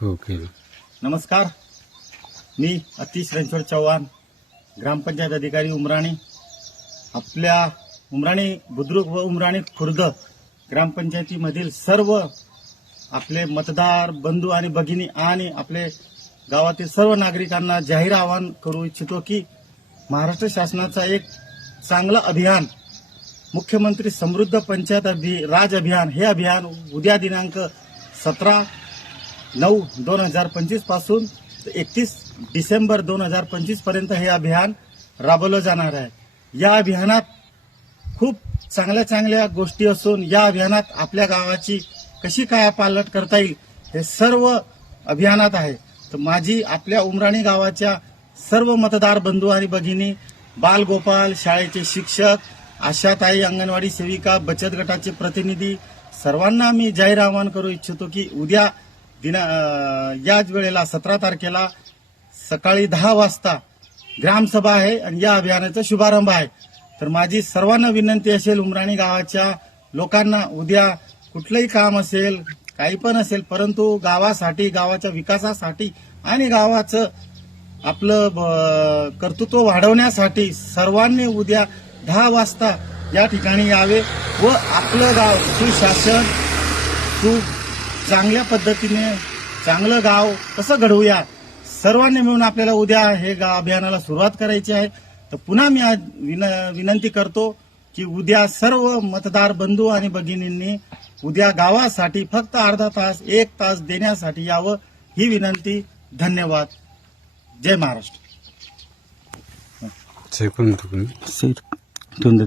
Okay. नमस्कार, मी अतिश रणछोड चव्हाण, ग्रामपंचायत अधिकारी उमराणी. आपल्या उमराणी बुद्रुक व उमराणी खुर्द ग्रामपंचायतीमधील सर्व आपले मतदार बंधू आणि भगिनी आणि आपले गावातील सर्व नागरिकांना जाहीर आवाहन करू इच्छितो की महाराष्ट्र शासनाचा एक चांगलं अभियान मुख्यमंत्री समृद्ध पंचायत राज अभियान हे अभियान उद्या दिनांक 17/9/2025 पासून 31 डिसेंबर 2025 पर्यंत हे अभियान राबवलं जाणार आहे. या अभियानात खूप चांगल्या गोष्टी असून या अभियानात आपल्या गावाची कशी कायापालट करता येईल हे सर्व अभियानात आहे. तर माझी आपल्या उमराणी गावाच्या सर्व मतदार बंधू आणि भगिनी, बालगोपाल, शाळेचे शिक्षक, आशाताई, अंगणवाडी सेविका, बचत गटाचे प्रतिनिधी सर्वांना मी जाहीर आवाहन करू इच्छितो की उद्या याच वेळेला 17 तारखेला सकाळी 10 वाजता ग्रामसभा आहे आणि या अभियानाचा शुभारंभ आहे. तर माझी सर्वांना विनंती असेल, उमराणी गावाच्या लोकांना उद्या कुठलंही काम असेल, काही पण असेल, परंतु गावासाठी, गावाच्या विकासासाठी आणि गावाचं आपलं कर्तृत्व वाढवण्यासाठी सर्वांनी उद्या 10 वाजता या ठिकाणी यावे व आपलं गाव सुशासन चांगल्या पद्धतीने चांगलं गाव कसं घडवूया सर्वांनी मिळून आपल्याला उद्या हे अभियानाला सुरुवात करायची आहे. तर पुन्हा मी आज विनंती करतो की उद्या सर्व मतदार बंधू आणि भगिनींनी उद्या गावासाठी फक्त अर्धा तास 1 तास देण्यासाठी यावं ही विनंती. धन्यवाद. जय महाराष्ट्र. सेकंद तुम्ही